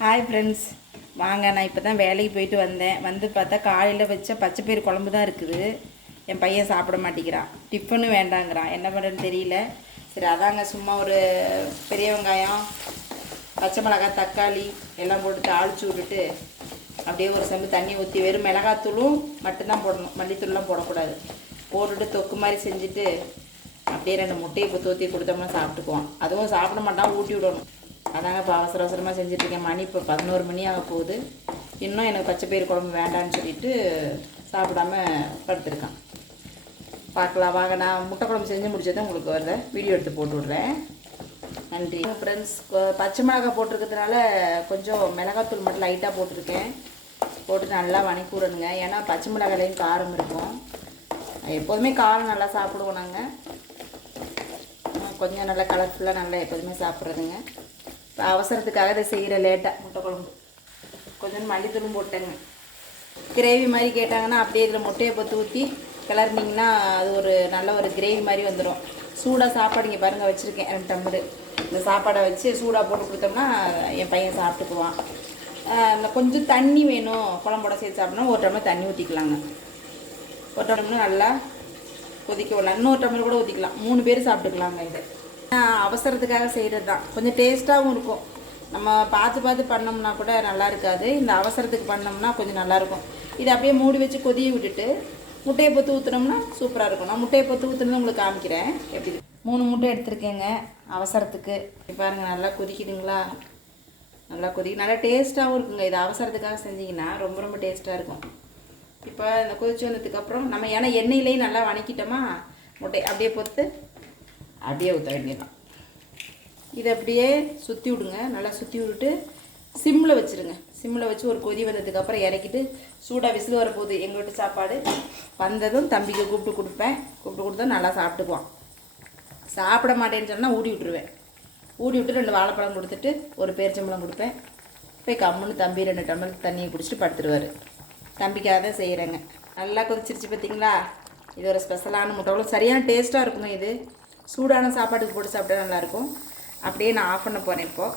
Hi friends வாங்க நான் இப்போ தான் வேலைக்கு போயிட்டு வந்தேன். வந்து பார்த்தா காலையில் வச்ச பச்சைப்பயிறு குழம்பு தான் இருக்குது. என் பையன் சாப்பிட மாட்டேங்கிறான். டிஃபனும் வேண்டாங்கிறான். என்ன பண்ணுறதுன்னு தெரியல. சரி அதாங்க சும்மா ஒரு பெரிய வெங்காயம் பச்சை மிளகாய் தக்காளி எல்லாம் போட்டு தாளிச்சு விட்டுட்டு அப்படியே ஒரு செம்பு தண்ணி ஊற்றி வெறும் மிளகாத்தூளும் மட்டும்தான் போடணும். மல்லித்தூள்லாம் போடக்கூடாது. போட்டுட்டு தொக்கு மாதிரி செஞ்சுட்டு அப்படியே ரெண்டு முட்டையை இப்போ தூத்தி கொடுத்தோம்னா சாப்பிட்டுக்குவான். அதுவும் சாப்பிட மாட்டான் ஊட்டி விடணும். அதாங்க இப்போ அவசர அவசரமாக செஞ்சுட்ருக்கேன். மணி இப்போ பதினோரு மணி ஆக போகுது. இன்னும் எனக்கு பச்சை பயிறு குழம்பு வேண்டான்னு சொல்லிட்டு சாப்பிடாம படுத்துருக்கான். பார்க்கலாம். வாங்க நான் முட்டை குழம்பு செஞ்சு முடிச்சதை உங்களுக்கு வரத வீடியோ எடுத்து போட்டு விட்றேன். நன்றி. ஃப்ரெண்ட்ஸ் பச்சை மிளகாய் போட்டிருக்கிறதுனால கொஞ்சம் மிளகாத்தூள் மட்டும் லைட்டாக போட்டிருக்கேன். போட்டு நல்லா வணக்கி விடணுங்க ஏன்னா பச்சை மிளகாயிலையும் காரம் இருக்கும். எப்போதுமே காரம் நல்லா சாப்பிடுவோம் நாங்கள் கொஞ்சம் நல்லா கலர்ஃபுல்லாக நல்லா எப்போதுமே சாப்பிட்றதுங்க. இப்போ அவசரத்துக்காக இதை செய்கிற லேட்டாக முட்டை குழம்பு. கொஞ்சம் மல்லித்தூளும் போட்டேங்க கிரேவி மாதிரி கேட்டாங்கன்னா அப்படியே இதில் முட்டையை பற்றி ஊற்றி கிளறினீங்கன்னா அது ஒரு நல்ல ஒரு கிரேவி மாதிரி வந்துடும் சூடாக சாப்பாடு இங்கே பாருங்கள் வச்சுருக்கேன். ரெண்டு டம்ளரு. இந்த சாப்பாடை வச்சு சூடாக போட்டு கொடுத்தோம்னா என் பையன் சாப்பிட்டுக்குவான். இந்த கொஞ்சம் தண்ணி வேணும். குழம்போட சேர்த்து சாப்பிட்னா ஒரு டம்ளர் தண்ணி ஊற்றிக்கலாங்க ஒரு டம்ளர் நல்லா கொதிக்க விடலாம். இன்னொரு டம்ளர் கூட ஊற்றிக்கலாம் மூணு பேர் சாப்பிட்டுக்கலாங்க இது. அவசரத்துக்காக செய்கிறது தான் கொஞ்சம் டேஸ்ட்டாகவும் இருக்கும். நம்ம பார்த்து பார்த்து பண்ணோம்னா கூட நல்லா இருக்காது. இந்த அவசரத்துக்கு பண்ணோம்னா கொஞ்சம் நல்லாயிருக்கும் இதை அப்படியே மூடி வச்சு கொதிய விட்டுட்டு முட்டையை பொத்து ஊற்றுனோம்னா சூப்பராக இருக்கும். நான் முட்டையை பொத்து ஊற்றுனது உங்களுக்கு காமிக்கிறேன். எப்படி மூணு முட்டை எடுத்திருக்கேங்க அவசரத்துக்கு. பாருங்கள் நல்லா கொதிக்குதுங்களா? நல்லா கொதிக்கு நல்லா டேஸ்ட்டாகவும் இருக்குங்க. இது அவசரத்துக்காக செஞ்சிங்கன்னா ரொம்ப ரொம்ப டேஸ்ட்டாக இருக்கும். இப்போ இந்த கொதிச்சு வந்ததுக்கப்புறம் நம்ம ஏன்னா எண்ணெயிலேயும் நல்லா வணக்கிட்டோமா முட்டை அப்படியே பொத்து அப்படியே ஊற்ற வேண்டியதான் இதை அப்படியே சுற்றி விடுங்க. நல்லா சுற்றி விட்டுட்டு சிம்மில் வச்சுருங்க. சிம்மில் வச்சு ஒரு கொதி வந்ததுக்கப்புறம் இறக்கிட்டு சூடாக விசில் வரப்போகுது. எங்கள் வீட்டு சாப்பாடு. வந்ததும் தம்பிக்கு கூப்பிட்டு கொடுப்பேன். கூப்பிட்டு கொடுத்தா நல்லா சாப்பிட்டுக்குவான். சாப்பிட மாட்டேன்னு சொன்னால் ஊடி விட்டுருவேன். ஊடி விட்டு ரெண்டு வாழைப்பழம் கொடுத்துட்டு ஒரு பேரிச்சம்பழம் கொடுப்பேன். போய் கம்முன்னு தம்பி ரெண்டு டம்ளர் தண்ணியை குடிச்சிட்டு படுத்துருவார். தம்பிக்காக தான் செய்கிறேங்க நல்லா கொதிச்சிருச்சு பார்த்தீங்களா இது ஒரு ஸ்பெஷலான முட்டை. சரியான டேஸ்ட்டாக இருக்குங்க இது. சூடான சாப்பாட்டுக்கு போட்டு சாப்பிட்டா நல்லாயிருக்கும். அப்படியே நான் ஆஃப் பண்ண போகிறேன் இப்போது